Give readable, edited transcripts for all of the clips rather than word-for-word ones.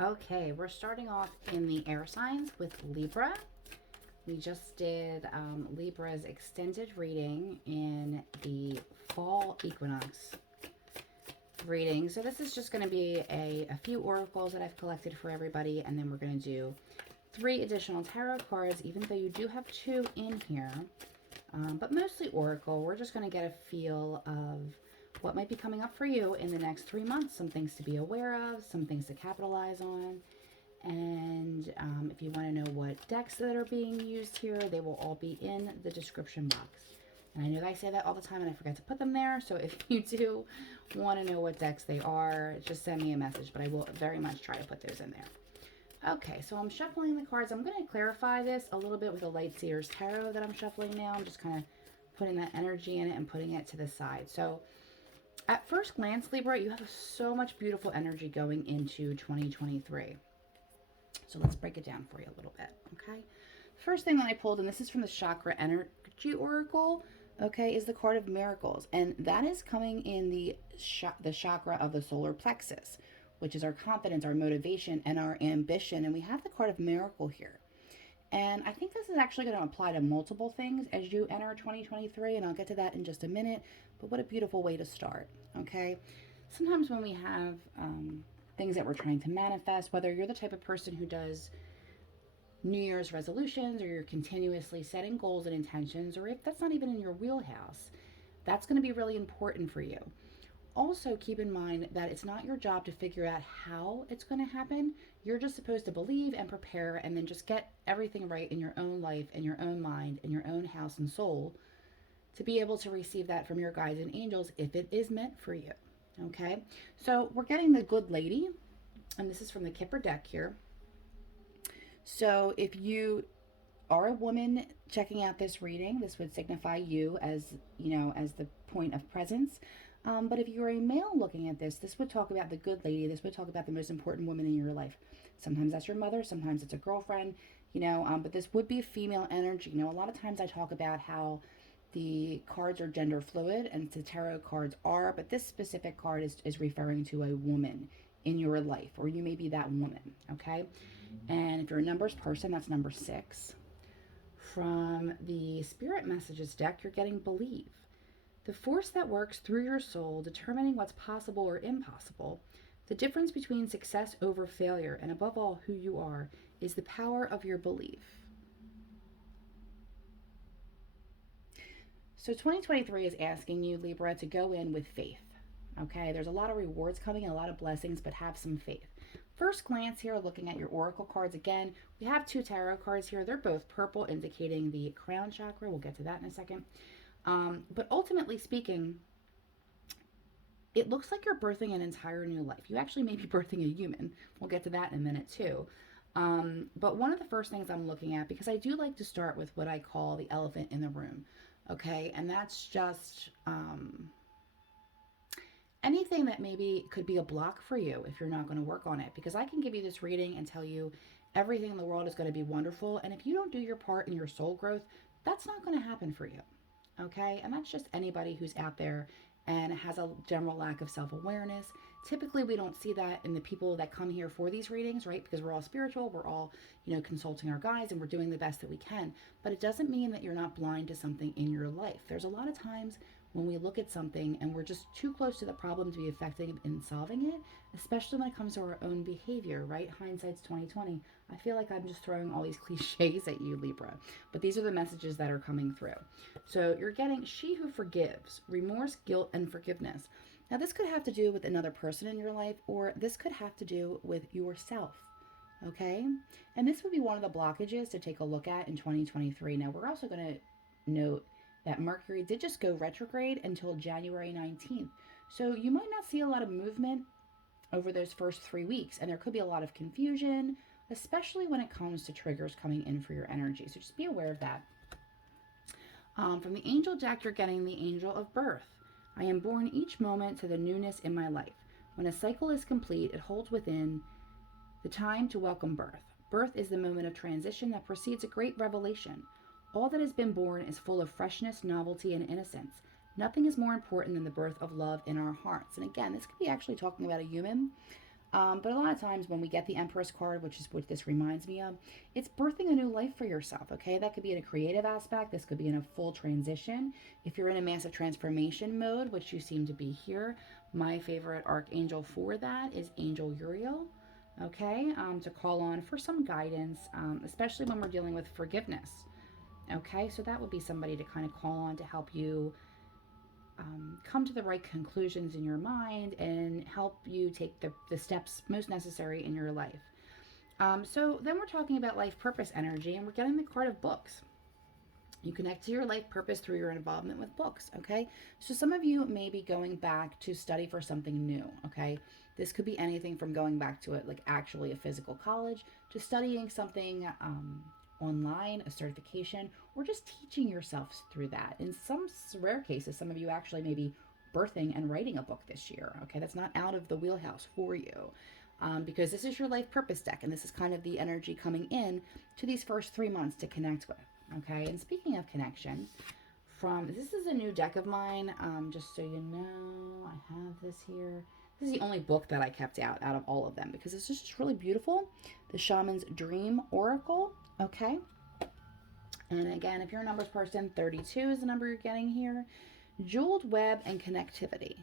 Okay, we're starting off in the air signs with Libra. We just did Libra's extended reading in the fall equinox reading. So this is just going to be a few oracles that I've collected for everybody, and then we're going to do 3 additional tarot cards, even though you do have 2 in here, but mostly oracle. We're just going to get a feel of what might be coming up for you in the next 3 months, some things to be aware of, some things to capitalize on. And if you want to know what decks that are being used here, they will all be in the description box. And I know that I say that all the time and I forget to put them there. So if you do want to know what decks they are, just send me a message. But I will very much try to put those in there. Okay, so I'm shuffling the cards. I'm going to clarify this a little bit with the Lightseer's Tarot that I'm shuffling now. I'm just kind of putting that energy in it and putting it to the side. So at first glance, Libra, you have so much beautiful energy going into 2023. So let's break it down for you a little bit, okay? First thing that I pulled, and this is from the Chakra Energy Oracle, okay, is the card of miracles. And that is coming in the chakra of the solar plexus, which is our confidence, our motivation, and our ambition. And we have the card of miracle here. And I think this is actually going to apply to multiple things as you enter 2023, and I'll get to that in just a minute. But what a beautiful way to start, okay? Sometimes when we have things that we're trying to manifest, whether you're the type of person who does New Year's resolutions or you're continuously setting goals and intentions, or if that's not even in your wheelhouse, that's going to be really important for you. Also, keep in mind that it's not your job to figure out how it's going to happen. You're just supposed to believe and prepare and then just get everything right in your own life and your own mind and your own house and soul to be able to receive that from your guides and angels if it is meant for you. Okay, so we're getting the Good Lady, and this is from the Kipper Deck here. So if you are a woman checking out this reading, this would signify you as, you know, as the point of presence. But if you're a male looking at this, this would talk about the good lady. This would talk about the most important woman in your life. Sometimes that's your mother. Sometimes it's a girlfriend, you know, but this would be female energy. You know, a lot of times I talk about how the cards are gender fluid and the tarot cards are, but this specific card is referring to a woman in your life, or you may be that woman, okay? And if you're a numbers person, that's number 6. From the Spirit Messages deck, you're getting Believe. The force that works through your soul, determining what's possible or impossible, the difference between success over failure, and above all, who you are, is the power of your belief. So 2023 is asking you, Libra, to go in with faith. Okay, there's a lot of rewards coming, a lot of blessings, but have some faith. First glance here, looking at your oracle cards again, we have 2 tarot cards here. They're both purple, indicating the crown chakra. We'll get to that in a second. But ultimately speaking, it looks like you're birthing an entire new life. You actually may be birthing a human. We'll get to that in a minute too. But one of the first things I'm looking at, because I do like to start with what I call the elephant in the room, okay? And that's just anything that maybe could be a block for you if you're not going to work on it. Because I can give you this reading and tell you everything in the world is going to be wonderful. And if you don't do your part in your soul growth, that's not going to happen for you. Okay, and that's just anybody who's out there and has a general lack of self-awareness. Typically, we don't see that in the people that come here for these readings, right? Because we're all spiritual, we're all, you know, consulting our guides, and we're doing the best that we can. But it doesn't mean that you're not blind to something in your life. There's a lot of times when we look at something and we're just too close to the problem to be effective in solving it, especially when it comes to our own behavior, right? Hindsight's 2020. I feel like I'm just throwing all these cliches at you, Libra, but these are the messages that are coming through. So you're getting she who forgives, remorse, guilt, and forgiveness. Now this could have to do with another person in your life, or this could have to do with yourself, okay? And this would be one of the blockages to take a look at in 2023. Now we're also going to note that Mercury did just go retrograde until January 19th. So you might not see a lot of movement over those first 3 weeks, and there could be a lot of confusion, especially when it comes to triggers coming in for your energy. So just be aware of that. From the angel deck, you're getting the angel of birth. I am born each moment to the newness in my life. When a cycle is complete, it holds within the time to welcome birth. Birth is the moment of transition that precedes a great revelation. All that has been born is full of freshness, novelty, and innocence. Nothing is more important than the birth of love in our hearts. And again, this could be actually talking about a human. But a lot of times when we get the Empress card, which is what this reminds me of, it's birthing a new life for yourself, okay? That could be in a creative aspect. This could be in a full transition. If you're in a massive transformation mode, which you seem to be here, my favorite archangel for that is Angel Uriel, okay? To call on for some guidance, especially when we're dealing with forgiveness, okay? So that would be somebody to kind of call on to help you come to the right conclusions in your mind and help you take the steps most necessary in your life. So then we're talking about life purpose energy, and we're getting the card of books. You connect to your life purpose through your involvement with books, okay? So some of you may be going back to study for something new, okay? This could be anything from going back to it, like actually a physical college, to studying something online, a certification, or just teaching yourself through that. In some rare cases, some of you actually may be birthing and writing a book this year, okay? That's not out of the wheelhouse for you. Because this is your life purpose deck, and this is kind of the energy coming in to these first 3 months to connect with. Okay, and speaking of connection, this is a new deck of mine, just so you know, I have this here. This is the only book that I kept out of all of them because it's just really beautiful. The Shaman's Dream Oracle, okay? And again, if you're a numbers person, 32 is the number you're getting here. Jeweled web and connectivity.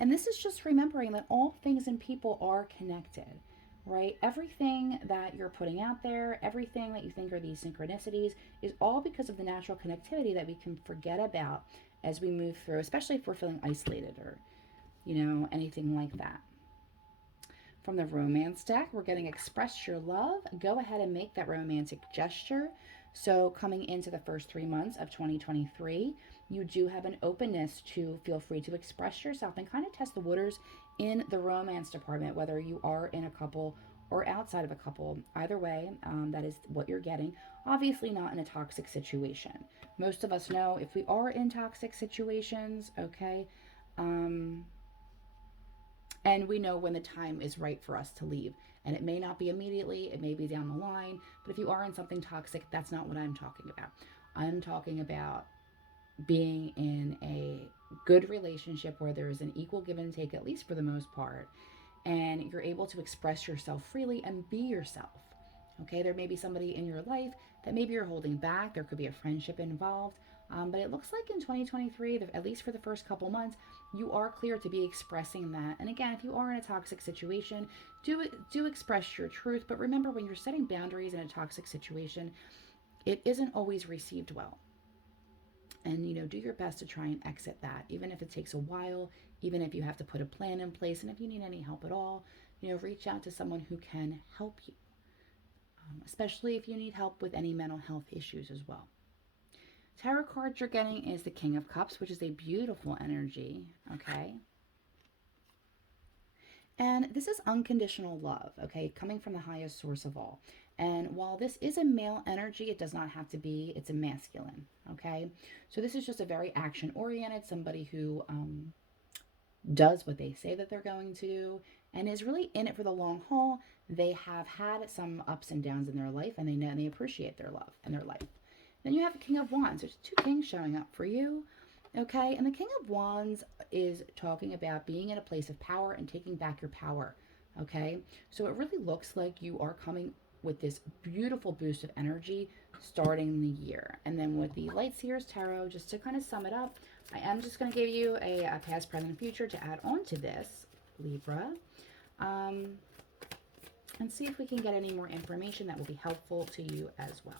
And this is just remembering that all things and people are connected. Right? Everything that you're putting out there, everything that you think are these synchronicities is all because of the natural connectivity that we can forget about as we move through, especially if we're feeling isolated or, anything like that. From the romance deck, we're getting express your love. Go ahead and make that romantic gesture. So coming into the first 3 months of 2023, you do have an openness to feel free to express yourself and kind of test the waters in the romance department, whether you are in a couple or outside of a couple. Either way, that is what you're getting. Obviously not in a toxic situation. Most of us know if we are in toxic situations, okay, and we know when the time is right for us to leave. And it may not be immediately, it may be down the line, but if you are in something toxic, that's not what I'm talking about. I'm talking about being in a good relationship where there is an equal give and take, at least for the most part, and you're able to express yourself freely and be yourself. Okay, there may be somebody in your life that maybe you're holding back. There could be a friendship involved. But it looks like in 2023, at least for the first couple months, you are clear to be expressing that. And again, if you are in a toxic situation, do express your truth. But remember, when you're setting boundaries in a toxic situation, it isn't always received well. And do your best to try and exit that, even if it takes a while, even if you have to put a plan in place. And if you need any help at all, reach out to someone who can help you, especially if you need help with any mental health issues as well. Tarot card you're getting is the King of Cups, which is a beautiful energy, okay? And this is unconditional love, okay, coming from the highest source of all. And while this is a male energy, it does not have to be. It's a masculine, okay? So this is just a very action-oriented, somebody who does what they say that they're going to do and is really in it for the long haul. They have had some ups and downs in their life, and they appreciate their love and their life. Then you have the King of Wands. There's 2 kings showing up for you, okay? And the King of Wands is talking about being in a place of power and taking back your power, okay? So it really looks like you are coming with this beautiful boost of energy starting the year. And then with the Lightseer's Tarot, just to kind of sum it up, I am just going to give you a past, present, and future to add on to this, Libra. And see if we can get any more information that will be helpful to you as well.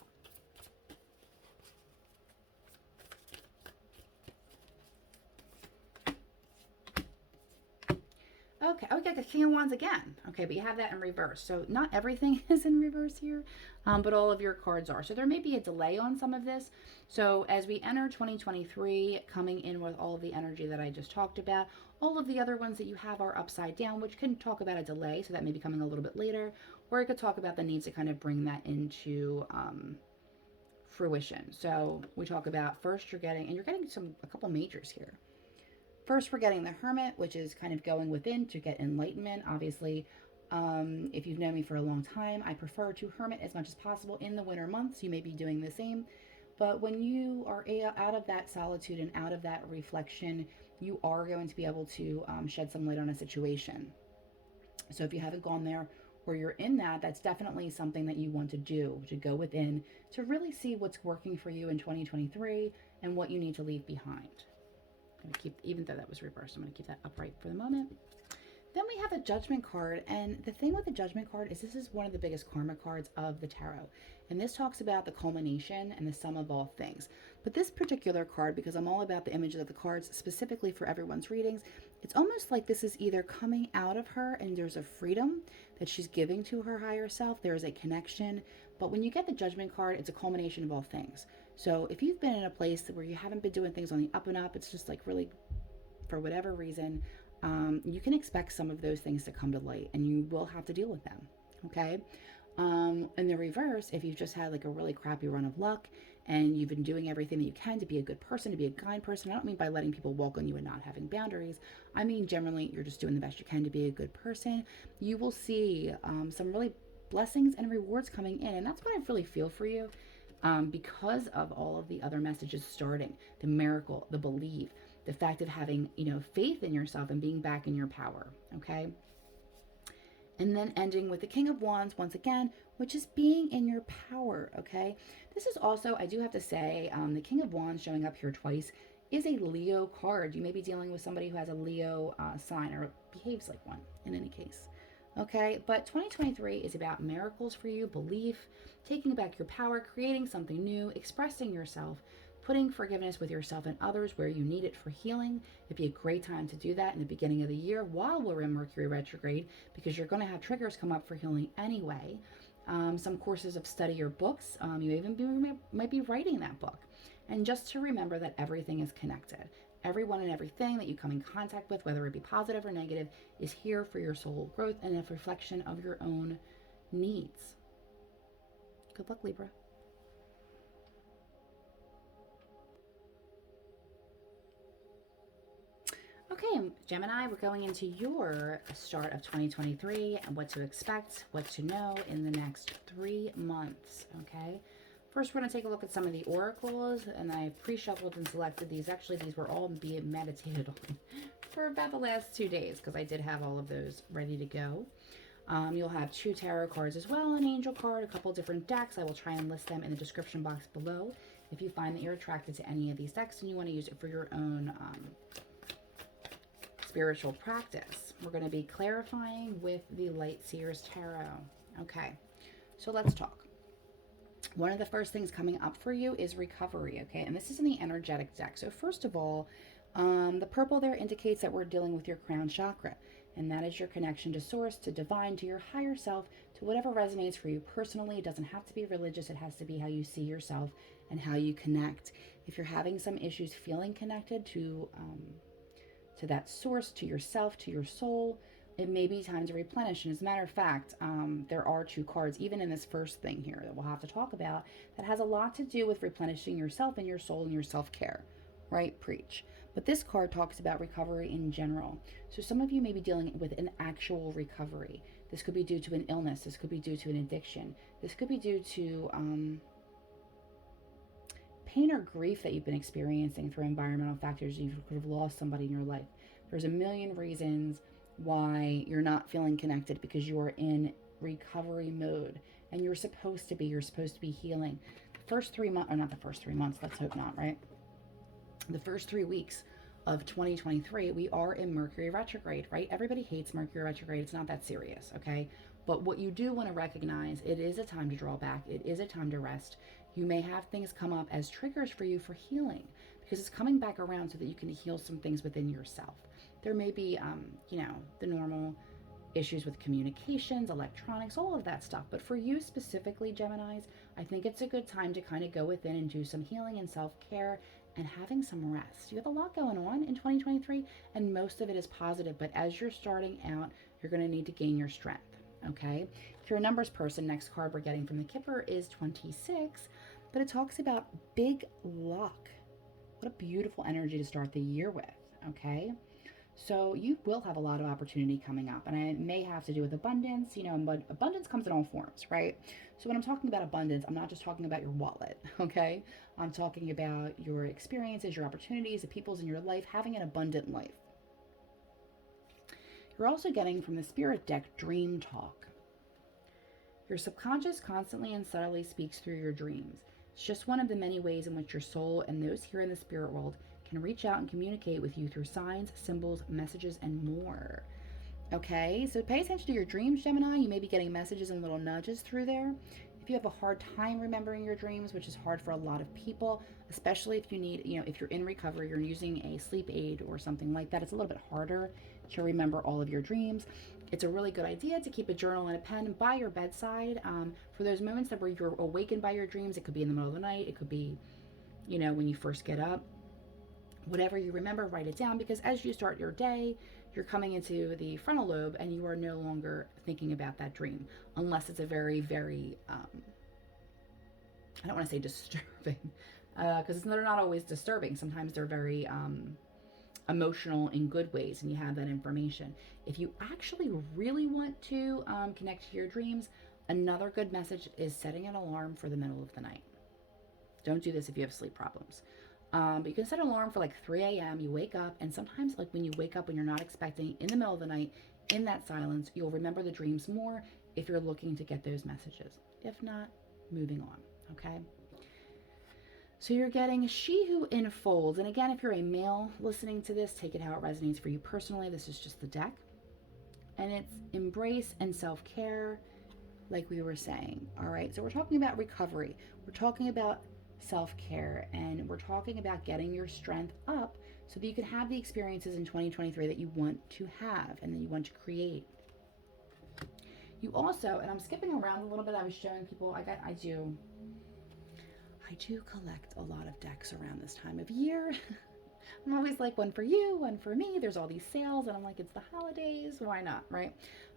Okay, we got the King of Wands again. Okay, but you have that in reverse. So not everything is in reverse here, but all of your cards are. So there may be a delay on some of this. So as we enter 2023, coming in with all of the energy that I just talked about, all of the other ones that you have are upside down, which can talk about a delay. So that may be coming a little bit later, or it could talk about the need to kind of bring that into fruition. So we talk about first you're getting a couple majors here. First, we're getting the Hermit, which is kind of going within to get enlightenment. Obviously, if you've known me for a long time, I prefer to hermit as much as possible in the winter months. You may be doing the same. But when you are out of that solitude and out of that reflection, you are going to be able to shed some light on a situation. So if you haven't gone there or you're in that, that's definitely something that you want to do, to go within, to really see what's working for you in 2023 and what you need to leave behind. I'm going to keep, even though that was reversed, I'm going to keep that upright for the moment. Then we have a Judgment card, and the thing with the Judgment card is this is one of the biggest karma cards of the tarot. And this talks about the culmination and the sum of all things. But this particular card, because I'm all about the images of the cards specifically for everyone's readings, it's almost like this is either coming out of her and there's a freedom that she's giving to her higher self. There is a connection. But when you get the Judgment card, it's a culmination of all things. So if you've been in a place where you haven't been doing things on the up and up, it's just like really, for whatever reason, you can expect some of those things to come to light, and you will have to deal with them. Okay. In the reverse, if you've just had like a really crappy run of luck and you've been doing everything that you can to be a good person, to be a kind person, I don't mean by letting people walk on you and not having boundaries. I mean, generally, you're just doing the best you can to be a good person. You will see some really blessings and rewards coming in. And that's what I really feel for you, because of all of the other messages starting, the miracle, the belief, the fact of having, faith in yourself and being back in your power. Okay. And then ending with the King of Wands once again, which is being in your power, okay? This is also, I do have to say, the King of Wands showing up here twice is a Leo card. You may be dealing with somebody who has a Leo sign or behaves like one in any case, okay? But 2023 is about miracles for you, belief, taking back your power, creating something new, expressing yourself, putting forgiveness with yourself and others where you need it for healing. It'd be a great time to do that in the beginning of the year while we're in Mercury retrograde, because you're going to have triggers come up for healing anyway. Some courses of study or books, you even might be writing that book. And just to remember that everything is connected. Everyone and everything that you come in contact with, whether it be positive or negative, is here for your soul growth and a reflection of your own needs. Good luck, Libra. Okay, Gemini, we're going into your start of 2023 and what to expect, what to know in the next 3 months, okay? First, we're going to take a look at some of the oracles, and I pre-shuffled and selected these. Actually, these were all being meditated on for about the last 2 days, because I did have all of those ready to go. You'll have 2 tarot cards as well, an angel card, a couple different decks. I will try and list them in the description box below if you find that you're attracted to any of these decks and you want to use it for your own spiritual practice. We're going to be clarifying with the Lightseer's Tarot. Okay, so let's talk. One of the first things coming up for you is recovery, okay? And this is in the energetic deck. So first of all, the purple there indicates that we're dealing with your crown chakra, and that is your connection to source, to divine, to your higher self, to whatever resonates for you personally. It doesn't have to be religious. It has to be how you see yourself and how you connect. If you're having some issues feeling connected to that source, to yourself, to your soul, it may be time to replenish. And as a matter of fact, there are 2 cards, even in this first thing here that we'll have to talk about, that has a lot to do with replenishing yourself and your soul and your self-care, right? Preach. But this card talks about recovery in general. So some of you may be dealing with an actual recovery. This could be due to an illness. This could be due to an addiction. This could be due to pain or grief that you've been experiencing through environmental factors. You could have lost somebody in your life. There's a million reasons why you're not feeling connected, because you are in recovery mode and you're supposed to be healing. The first 3 months, or not the first 3 months, let's hope not, right? The first 3 weeks of 2023, we are in Mercury retrograde, right? Everybody hates Mercury retrograde. It's not that serious, okay? But what you do want to recognize, it is a time to draw back. It is a time to rest. You may have things come up as triggers for you for healing, because it's coming back around so that you can heal some things within yourself. There may be, the normal issues with communications, electronics, all of that stuff. But for you specifically, Geminis, I think it's a good time to kind of go within and do some healing and self-care and having some rest. You have a lot going on in 2023, and most of it is positive. But as you're starting out, you're going to need to gain your strength, okay? If you're a numbers person, next card we're getting from the Kipper is 26, but it talks about big luck. What a beautiful energy to start the year with, okay? So you will have a lot of opportunity coming up, and it may have to do with abundance, but abundance comes in all forms, right? So when I'm talking about abundance, I'm not just talking about your wallet, okay? I'm talking about your experiences, your opportunities, the people's in your life, having an abundant life. You're also getting from the Spirit deck dream talk. Your subconscious constantly and subtly speaks through your dreams. It's just one of the many ways in which your soul and those here in the spirit world can reach out and communicate with you through signs, symbols, messages, and more. Okay, so pay attention to your dreams, Gemini. You may be getting messages and little nudges through there. If you have a hard time remembering your dreams, which is hard for a lot of people, especially if you need, if you're in recovery, you're using a sleep aid or something like that, it's a little bit harder to remember all of your dreams. It's a really good idea to keep a journal and a pen by your bedside for those moments where you're awakened by your dreams. It could be in the middle of the night. It could be, when you first get up. Whatever you remember, write it down, because as you start your day, you're coming into the frontal lobe and you are no longer thinking about that dream, unless it's a very, very, I don't want to say disturbing, because they're not always disturbing. Sometimes they're very emotional in good ways, and you have that information. If you actually really want to connect to your dreams, another good message is setting an alarm for the middle of the night. Don't do this if you have sleep problems. But you can set an alarm for like 3 a.m. You wake up, and sometimes like when you wake up when you're not expecting, in the middle of the night, in that silence, you'll remember the dreams more if you're looking to get those messages. If not, moving on, okay? So you're getting she who enfolds. And again, if you're a male listening to this, take it how it resonates for you personally. This is just the deck. And it's embrace and self-care, like we were saying. All right, so we're talking about recovery. We're talking about self-care, and we're talking about getting your strength up so that you can have the experiences in 2023 that you want to have and that you want to create. You also, and I'm skipping around a little bit, I was showing people, I do collect a lot of decks around this time of year. I'm always like, one for you, one for me. There's all these sales, and I'm like, it's the holidays, why not, right?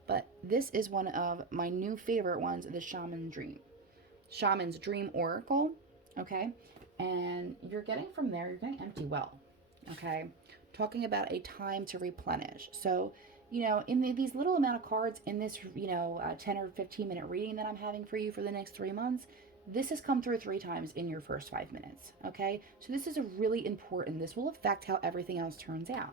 But this is one of my new favorite ones, the Shaman's Dream Oracle. Okay, and you're getting from there, you're getting empty well. Okay, talking about a time to replenish. So, in these little amount of cards in this, 10 or 15 minute reading that I'm having for you for the next 3 months, this has come through 3 times in your first 5 minutes. Okay, so this is a really important. This will affect how everything else turns out.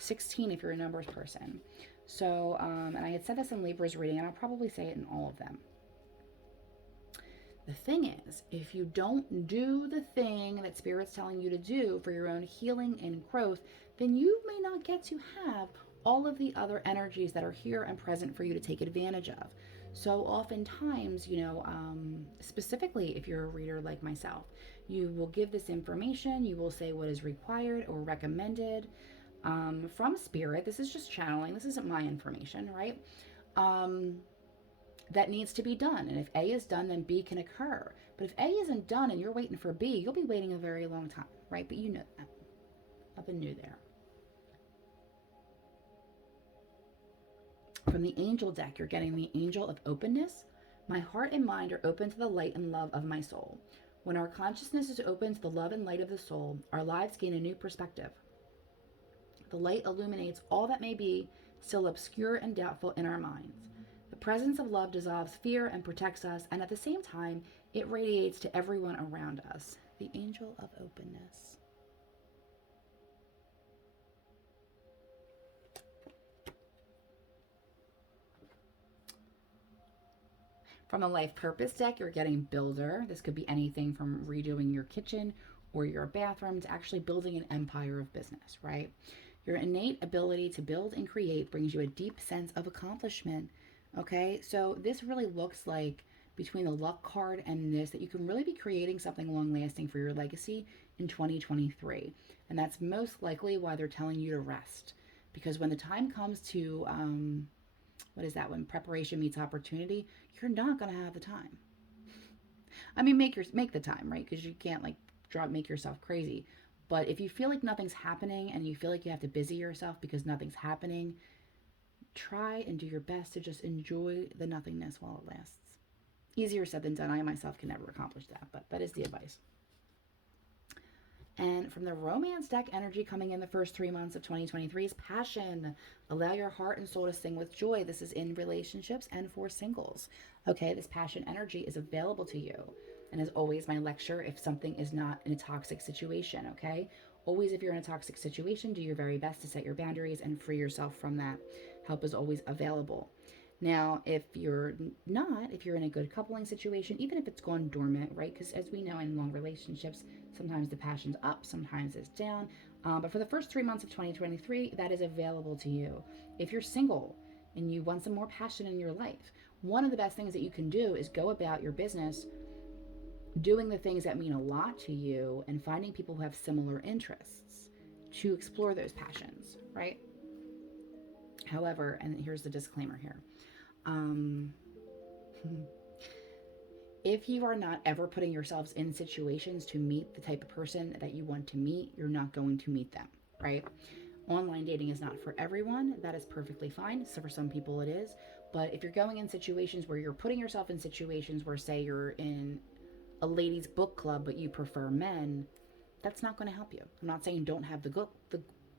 16 if you're a numbers person. So, and I had said this in Libra's reading, and I'll probably say it in all of them. The thing is, if you don't do the thing that Spirit's telling you to do for your own healing and growth, then you may not get to have all of the other energies that are here and present for you to take advantage of. So oftentimes, specifically if you're a reader like myself, you will give this information, you will say what is required or recommended from Spirit. This is just channeling. This isn't my information, right? That needs to be done. And if A is done, then B can occur. But if A isn't done and you're waiting for B, you'll be waiting a very long time, right? But you know that. Nothing new there. From the Angel deck, you're getting the Angel of Openness. My heart and mind are open to the light and love of my soul. When our consciousness is open to the love and light of the soul, our lives gain a new perspective. The light illuminates all that may be still obscure and doubtful in our minds. The presence of love dissolves fear and protects us, and at the same time, it radiates to everyone around us. The Angel of Openness. From the Life Purpose deck, you're getting Builder. This could be anything from redoing your kitchen or your bathroom to actually building an empire of business, right? Your innate ability to build and create brings you a deep sense of accomplishment. Okay, so this really looks like, between the luck card and this, that you can really be creating something long lasting for your legacy in 2023. And that's most likely why they're telling you to rest. Because when the time comes to, when preparation meets opportunity, you're not going to have the time. I mean, make the time, right? Because you can't make yourself crazy. But if you feel like nothing's happening and you feel like you have to busy yourself because nothing's happening, try and do your best to just enjoy the nothingness while it lasts. Easier said than done. I myself can never accomplish that, but that is the advice. And from the Romance deck, energy coming in the first 3 months of 2023 is passion. Allow your heart and soul to sing with joy. This is in relationships and for singles. Okay, this passion energy is available to you. And as always, my lecture, if something is not in a toxic situation, okay? Always, if you're in a toxic situation, do your very best to set your boundaries and free yourself from that. Help is always available. Now, if you're not, if you're in a good coupling situation, even if it's gone dormant, right? Because as we know in long relationships, sometimes the passion's up, sometimes it's down. But for the first 3 months of 2023, that is available to you. If you're single and you want some more passion in your life, one of the best things that you can do is go about your business doing the things that mean a lot to you and finding people who have similar interests to explore those passions, right? However, and here's the disclaimer here. If you are not ever putting yourselves in situations to meet the type of person that you want to meet, you're not going to meet them, right? Online dating is not for everyone. That is perfectly fine. So for some people it is. But if you're going in situations where you're putting yourself in situations where, say, you're in a ladies' book club, but you prefer men, that's not going to help you. I'm not saying don't have the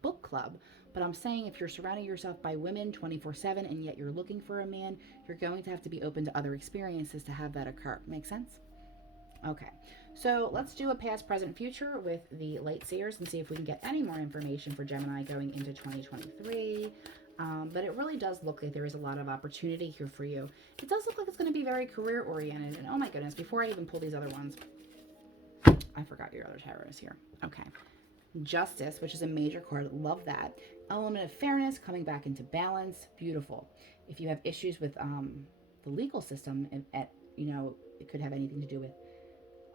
book club, but I'm saying if you're surrounding yourself by women 24/7 and yet you're looking for a man, you're going to have to be open to other experiences to have that occur. Make sense? Okay, so let's do a past, present, future with the Lightseers and see if we can get any more information for Gemini going into 2023. But it really does look like there is a lot of opportunity here for you. It does look like it's going to be very career oriented. And oh my goodness, before I even pull these other ones, I forgot your other tarot is here. Okay. Justice, which is a major card. Love that. Element of fairness coming back into balance. Beautiful. If you have issues with the legal system, it could have anything to do with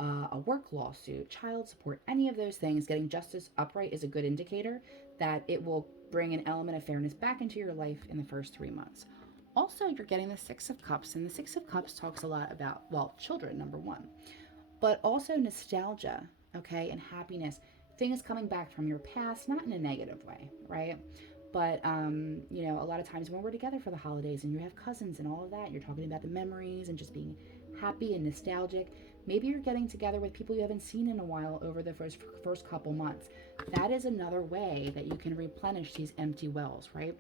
a work lawsuit, child support, any of those things. Getting justice upright is a good indicator that it will bring an element of fairness back into your life in the first 3 months. Also, you're getting the Six of Cups, and the Six of Cups talks a lot about, well, children, number one, but also nostalgia, okay, and happiness. Things coming back from your past, not in a negative way, right? But, a lot of times when we're together for the holidays and you have cousins and all of that, you're talking about the memories and just being happy and nostalgic. Maybe you're getting together with people you haven't seen in a while over the first couple months. That is another way that you can replenish these empty wells, right?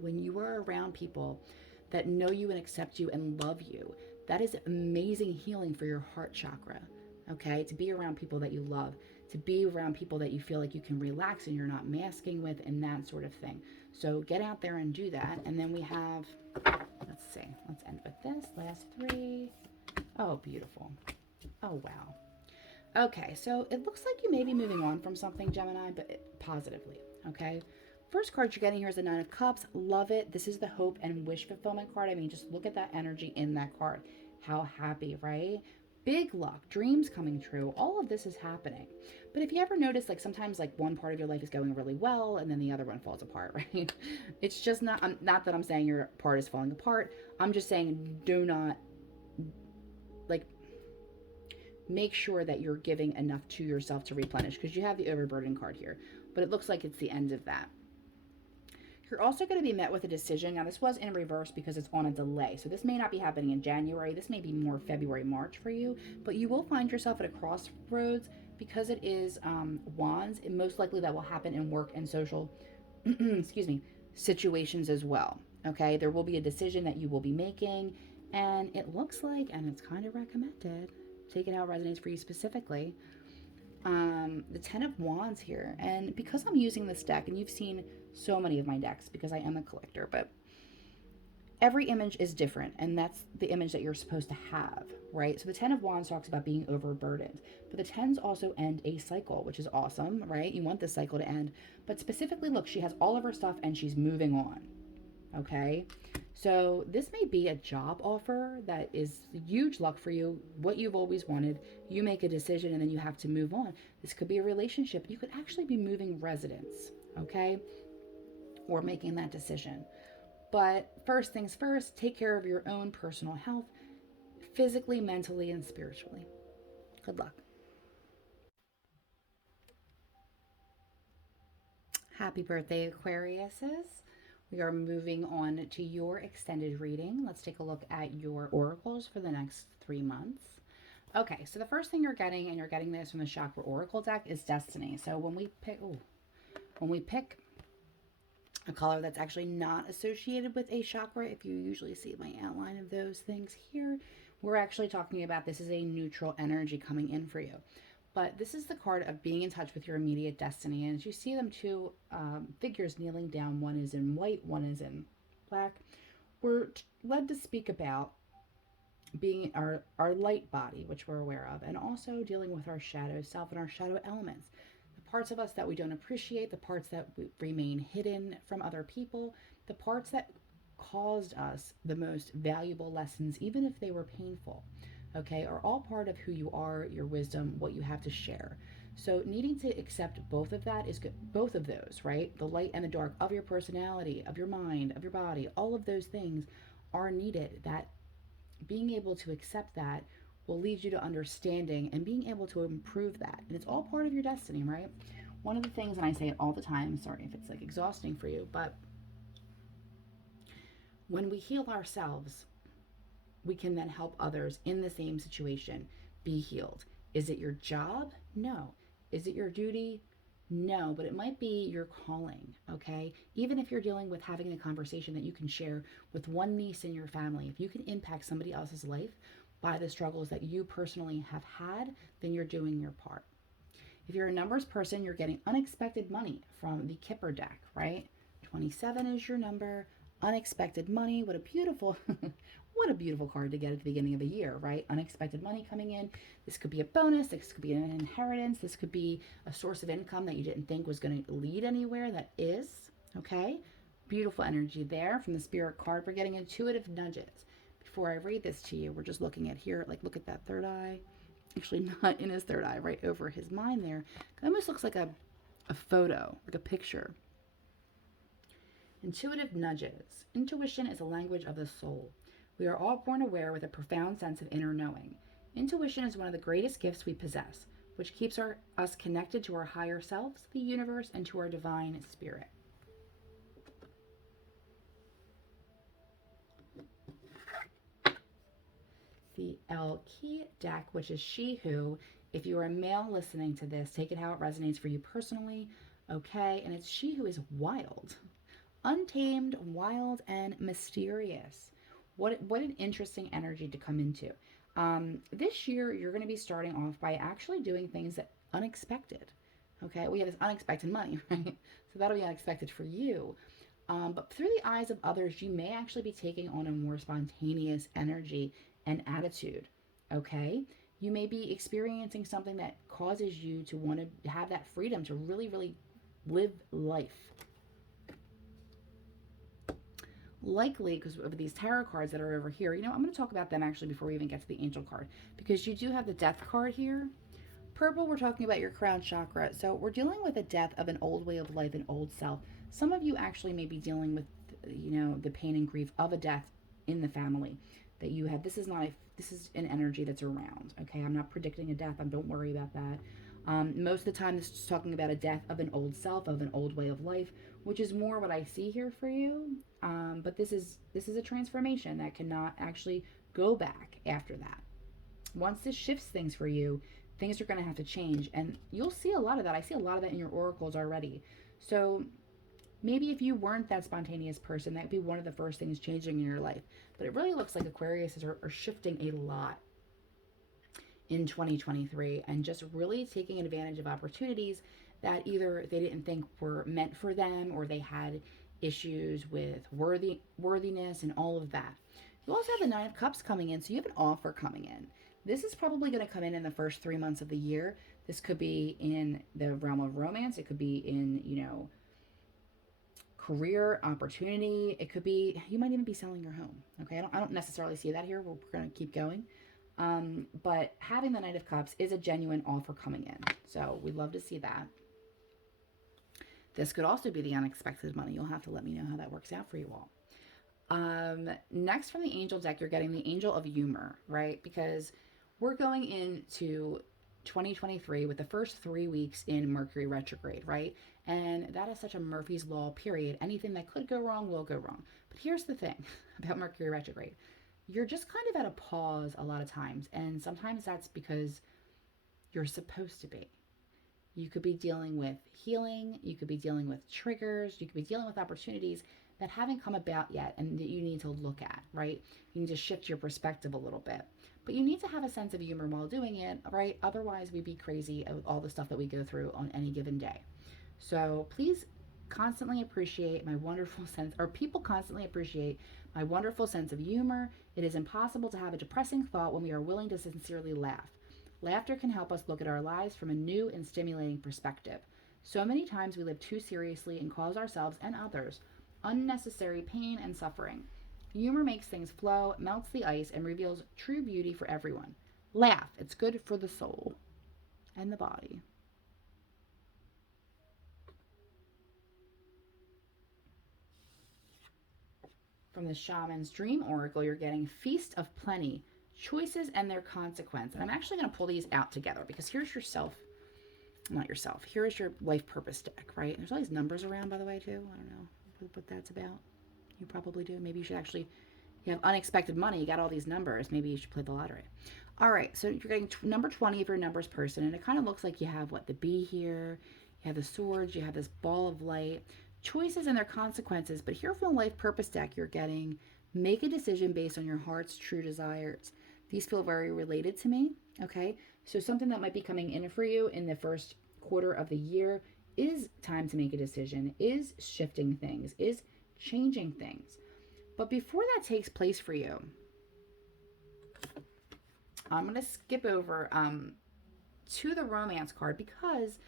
When you are around people that know you and accept you and love you, that is amazing healing for your heart chakra, okay? To be around people that you love, to be around people that you feel like you can relax and you're not masking with and that sort of thing. So get out there and do that. And then we have, let's see, let's end with this, last three. Oh, beautiful. Oh, wow. Okay, so it looks like you may be moving on from something, Gemini, but positively, okay? First card you're getting here is the Nine of Cups. Love it. This is the hope and wish fulfillment card. I mean, just look at that energy in that card. How happy, right? Big luck, dreams coming true. All of this is happening. But if you ever notice, like sometimes like one part of your life is going really well and then the other one falls apart, right? It's just not that I'm saying your part is falling apart. I'm just saying do not, like, make sure that you're giving enough to yourself to replenish, because you have the overburden card here. But it looks like it's the end of that. You're also going to be met with a decision. Now, this was in reverse because it's on a delay. So this may not be happening in January. This may be more February, March for you. But you will find yourself at a crossroads because it is wands. And most likely that will happen in work and social, excuse me, situations as well. Okay, there will be a decision that you will be making. And it looks like, and it's kind of recommended, take it how it resonates for you specifically, the Ten of Wands here. And because I'm using this deck, and you've seen so many of my decks because I am a collector, but every image is different, and that's the image that you're supposed to have, right? So the Ten of Wands talks about being overburdened, but the tens also end a cycle, which is awesome, right? You want this cycle to end, but specifically, look, she has all of her stuff and she's moving on, okay? So this may be a job offer that is huge luck for you, what you've always wanted. You make a decision and then you have to move on. This could be a relationship. You could actually be moving residence, okay? Or making that decision. But first things first, take care of your own personal health, physically, mentally, and spiritually. Good luck. Happy birthday, Aquariuses. We are moving on to your extended reading. Let's take a look at your oracles for the next 3 months. Okay, so the first thing you're getting, and you're getting this from the Chakra Oracle deck, is Destiny. So when we pick a color that's actually not associated with a chakra, if you usually see my outline of those things here, we're actually talking about this is a neutral energy coming in for you. But this is the card of being in touch with your immediate destiny. And as you see them, two figures kneeling down, one is in white, one is in black. We're led to speak about being our light body, which we're aware of, and also dealing with our shadow self and our shadow elements. The parts of us that we don't appreciate, the parts that remain hidden from other people, the parts that caused us the most valuable lessons, even if they were painful, okay, are all part of who you are, your wisdom, what you have to share. So needing to accept both of that is good, both of those, right? The light and the dark of your personality, of your mind, of your body, all of those things are needed. That being able to accept that will lead you to understanding and being able to improve that. And it's all part of your destiny, right? One of the things, and I say it all the time, sorry if it's like exhausting for you, but when we heal ourselves, we can then help others in the same situation be healed. Is it your job? No. Is it your duty? No, but it might be your calling, okay? Even if you're dealing with having a conversation that you can share with one niece in your family, if you can impact somebody else's life by the struggles that you personally have had, then you're doing your part. If you're a numbers person, you're getting unexpected money from the Kipper Deck, right? 27 is your number. Unexpected money. What a beautiful what a beautiful card to get at the beginning of the year, right? Unexpected money coming in. This could be a bonus, this could be an inheritance, this could be a source of income that you didn't think was going to lead anywhere that is, okay? Beautiful energy there from the spirit card. We're getting intuitive nudges. Before I read this to you, we're just looking at here, like look at that third eye. Actually, not in his third eye, right over his mind there. It almost looks like a photo, like a picture. Intuitive nudges. Intuition is a language of the soul. We are all born aware with a profound sense of inner knowing. Intuition is one of the greatest gifts we possess, which keeps us connected to our higher selves, the universe, and to our divine spirit. The Elle Qui Deck, which is she who, if you are a male listening to this, take it how it resonates for you personally, okay? And it's she who is wild. Untamed, wild, and mysterious. What an interesting energy to come into. This year, you're going to be starting off by actually doing things that unexpected. Okay, we have this unexpected money, right? So that'll be unexpected for you. But through the eyes of others, you may actually be taking on a more spontaneous energy and attitude. Okay, you may be experiencing something that causes you to want to have that freedom to really, really live life. Likely, because of these tarot cards that are over here, I'm going to talk about them actually before we even get to the angel card, because you do have the death card here. Purple, we're talking about your crown chakra. So we're dealing with a death of an old way of life, an old self. Some of you actually may be dealing with, the pain and grief of a death in the family that you have. This is an energy that's around. Okay, I'm not predicting a death. Don't worry about that. Most of the time, this is talking about a death of an old self, of an old way of life, which is more what I see here for you. But this is a transformation that cannot actually go back after that. Once this shifts things for you, things are going to have to change, and you'll see a lot of that. I see a lot of that in your oracles already. So maybe if you weren't that spontaneous person, that would be one of the first things changing in your life. But it really looks like Aquarius are shifting a lot in 2023 and just really taking advantage of opportunities that either they didn't think were meant for them, or they had issues with worthiness and all of that. You also have the Nine of Cups coming in, so you have an offer coming in. This is probably going to come in the first 3 months of the year. This could be in the realm of romance. It could be in, career opportunity. It could be, you might even be selling your home. Okay, I don't necessarily see that here. We're going to keep going. But having the Knight of Cups is a genuine offer coming in. So we'd love to see that. This could also be the unexpected money. You'll have to let me know how that works out for you all. Next from the angel deck, you're getting the Angel of Humor, right? Because we're going into 2023 with the first 3 weeks in Mercury retrograde, right? And that is such a Murphy's Law period. Anything that could go wrong will go wrong. But here's the thing about Mercury retrograde. You're just kind of at a pause a lot of times. And sometimes that's because you're supposed to be. You could be dealing with healing. You could be dealing with triggers. You could be dealing with opportunities that haven't come about yet and that you need to look at, right? You need to shift your perspective a little bit. But you need to have a sense of humor while doing it, right? Otherwise, we'd be crazy with all the stuff that we go through on any given day. So please constantly appreciate my wonderful sense, or people constantly appreciate my wonderful sense of humor. It is impossible to have a depressing thought when we are willing to sincerely laugh. Laughter can help us look at our lives from a new and stimulating perspective. So many times we live too seriously and cause ourselves and others unnecessary pain and suffering. Humor makes things flow, melts the ice, and reveals true beauty for everyone. Laugh. It's good for the soul and the body. From the Shaman's Dream Oracle, you're getting Feast of Plenty, Choices and Their Consequence. And I'm actually going to pull these out together because here's yourself. Not yourself. Here is your life purpose deck, right? There's all these numbers around, by the way, too. I don't know what that's about. You probably do. Maybe you should actually, you have unexpected money. You got all these numbers. Maybe you should play the lottery. All right. So you're getting number 20 if you're a numbers person. And it kind of looks like you have what? The bee here. You have the swords. You have this ball of light. Choices and their consequences. But here from the life purpose deck, you're getting make a decision based on your heart's true desires. These feel very related to me. Okay. So something that might be coming in for you in the first quarter of the year is time to make a decision, is shifting things, is changing things. But before that takes place for you, I'm going to skip over to the romance card because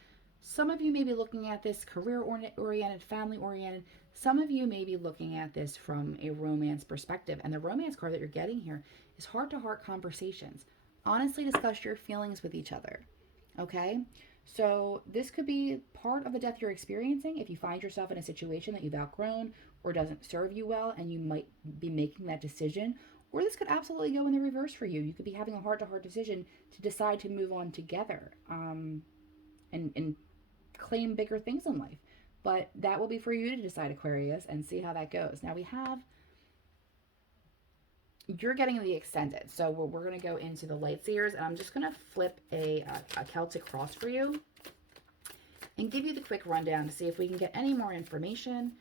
some of you may be looking at this career-oriented, family-oriented. Some of you may be looking at this from a romance perspective. And the romance card that you're getting here is heart-to-heart conversations. Honestly discuss your feelings with each other, okay? So this could be part of the death you're experiencing if you find yourself in a situation that you've outgrown or doesn't serve you well and you might be making that decision. Or this could absolutely go in the reverse for you. You could be having a heart-to-heart decision to decide to move on together and claim bigger things in life. But that will be for you to decide, Aquarius, and see how that goes. Now we have, you're getting the extended. So we're going to go into the Lightseers, and I'm just going to flip a Celtic cross for you and give you the quick rundown to see if we can get any more information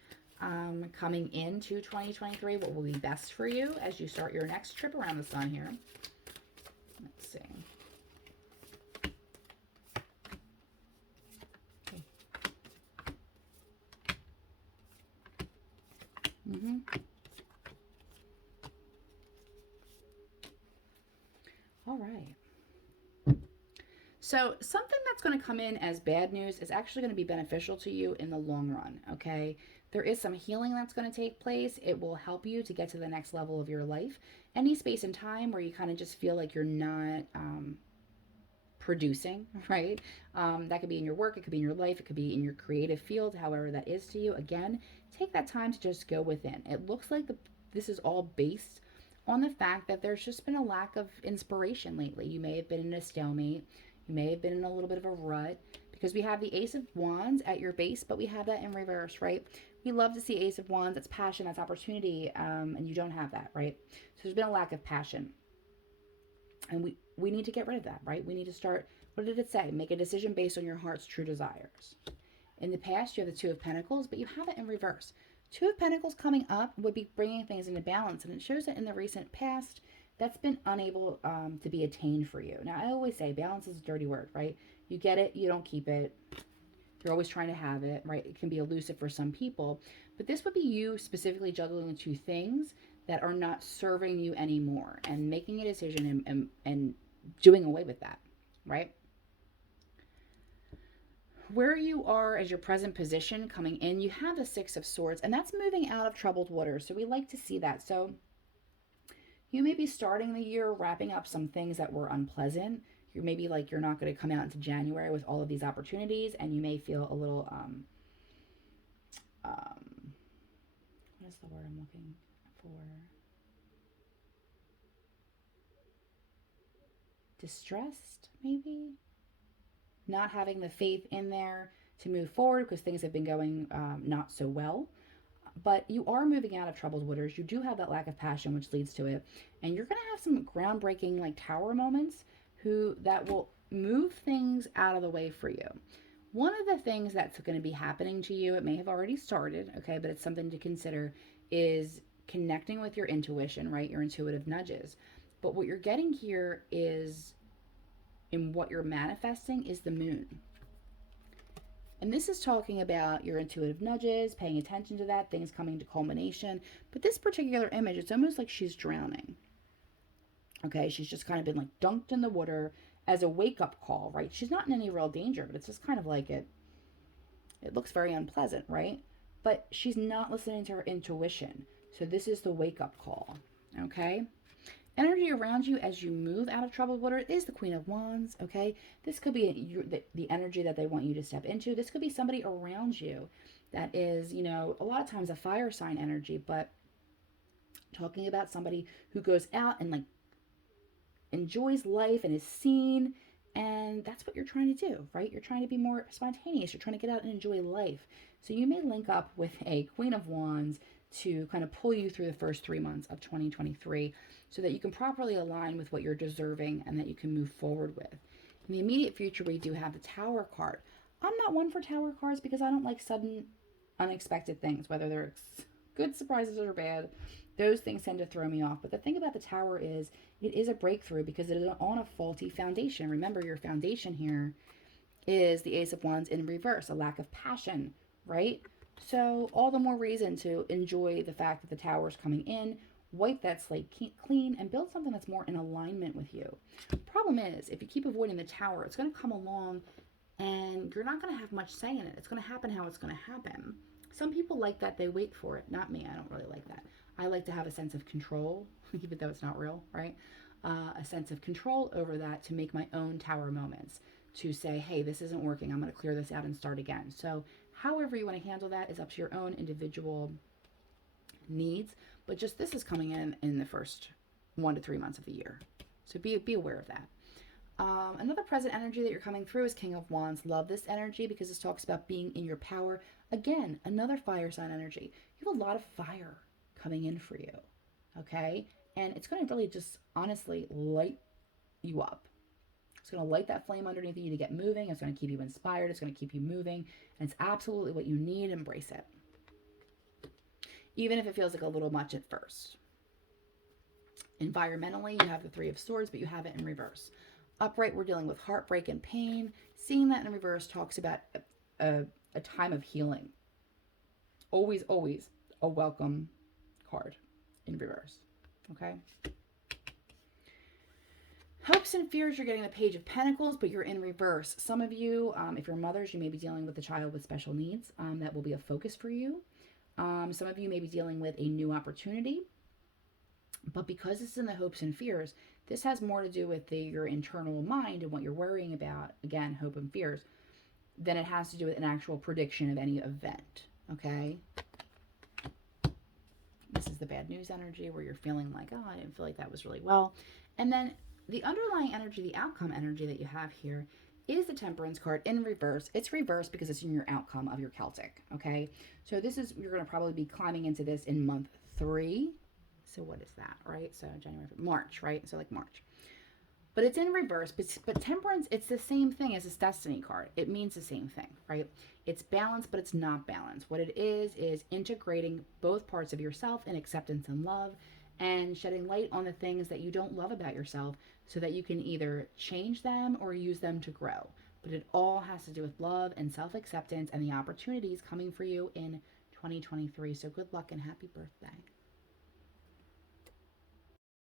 coming into 2023, what will be best for you as you start your next trip around the sun here. Let's see. Okay. All right. So something that's going to come in as bad news is actually going to be beneficial to you in the long run, okay? There is some healing that's going to take place. It will help you to get to the next level of your life. Any space and time where you kind of just feel like you're not producing, right? That could be in your work, it could be in your life, it could be in your creative field, however that is to you. Again, take that time to just go within. It looks like this is all based on the fact that there's just been a lack of inspiration lately. You may have been in a stalemate. You may have been in a little bit of a rut because we have the Ace of Wands at your base, but we have that in reverse, right? We love to see Ace of Wands. That's passion, that's opportunity, and you don't have that, right? So there's been a lack of passion. And we need to get rid of that, right? We need to start, what did it say? Make a decision based on your heart's true desires. In the past, you have the Two of Pentacles, but you have it in reverse. Two of Pentacles coming up would be bringing things into balance, and it shows that in the recent past, that's been unable to be attained for you. Now, I always say balance is a dirty word, right? You get it, you don't keep it. You're always trying to have it, right? It can be elusive for some people, but this would be you specifically juggling the two things that are not serving you anymore and making a decision and doing away with that, right? Where you are as your present position coming in, you have the Six of Swords, and that's moving out of troubled waters. So we like to see that. So you may be starting the year wrapping up some things that were unpleasant. You're maybe like you're not going to come out into January with all of these opportunities, and you may feel a little what is the word I'm looking for? Distressed, maybe? Not having the faith in there to move forward because things have been going not so well. But you are moving out of troubled waters. You do have that lack of passion, which leads to it. And you're going to have some groundbreaking like tower moments that will move things out of the way for you. One of the things that's going to be happening to you, it may have already started, okay, but it's something to consider, is connecting with your intuition, right? Your intuitive nudges. But what you're getting here is, in what you're manifesting, is the moon. And this is talking about your intuitive nudges, paying attention to that, things coming to culmination. But this particular image, it's almost like she's drowning. Okay, she's just kind of been like dunked in the water as a wake-up call, right? She's not in any real danger, but it's just kind of like it looks very unpleasant, right? But she's not listening to her intuition. So this is the wake-up call, okay? Energy around you as you move out of troubled water is the Queen of Wands, okay? This could be the energy that they want you to step into. This could be somebody around you that is, you know, a lot of times a fire sign energy, but talking about somebody who goes out and like enjoys life and is seen, and that's what you're trying to do, right? You're trying to be more spontaneous. You're trying to get out and enjoy life. So you may link up with a Queen of Wands to kind of pull you through the first 3 months of 2023 so that you can properly align with what you're deserving and that you can move forward with. In the immediate future, we do have the Tower card. I'm not one for Tower cards because I don't like sudden, unexpected things, whether they're good surprises or bad. Those things tend to throw me off. But the thing about the Tower is it is a breakthrough because it is on a faulty foundation. Remember, your foundation here is the Ace of Wands in reverse, a lack of passion, right? So all the more reason to enjoy the fact that the Tower is coming in, wipe that slate clean, and build something that's more in alignment with you. Problem is, if you keep avoiding the Tower, it's going to come along and you're not going to have much say in it. It's going to happen how it's going to happen. Some people like that. They wait for it. Not me. I don't really like that. I like to have a sense of control, even though it's not real, right? A sense of control over that to make my own Tower moments, to say, hey, this isn't working. I'm going to clear this out and start again. So however you want to handle that is up to your own individual needs. But just this is coming in the first 1 to 3 months of the year. So be aware of that. Another present energy that you're coming through is King of Wands. Love this energy because this talks about being in your power. Again, another fire sign energy. You have a lot of fire coming in for you, okay? And it's going to really just honestly light you up. It's going to light that flame underneath you to get moving. It's going to keep you inspired. It's going to keep you moving. And it's absolutely what you need. Embrace it. Even if it feels like a little much at first. Environmentally, you have the Three of Swords, but you have it in reverse. Upright, we're dealing with heartbreak and pain. Seeing that in reverse talks about a time of healing. Always, always a welcome card in reverse. Okay? Hopes and fears, you're getting the Page of Pentacles, but you're in reverse. Some of you, if you're mothers, you may be dealing with a child with special needs. That will be a focus for you. Some of you may be dealing with a new opportunity. But because it's in the hopes and fears, this has more to do with your internal mind and what you're worrying about. Again, hope and fears. Than it has to do with an actual prediction of any event. Okay? This is the bad news energy where you're feeling like, oh, I didn't feel like that was really well. And then the underlying energy, the outcome energy that you have here is the Temperance card in reverse. It's reversed because it's in your outcome of your Celtic, okay? So this is, you're going to probably be climbing into this in month 3. So what is that, right? So January, March, right? So like March. But it's in reverse. But Temperance, it's the same thing as this Destiny card. It means the same thing, right? It's balance, but it's not balance. What it is integrating both parts of yourself in acceptance and love, and shedding light on the things that you don't love about yourself so that you can either change them or use them to grow. But it all has to do with love and self-acceptance and the opportunities coming for you in 2023. So good luck and happy birthday.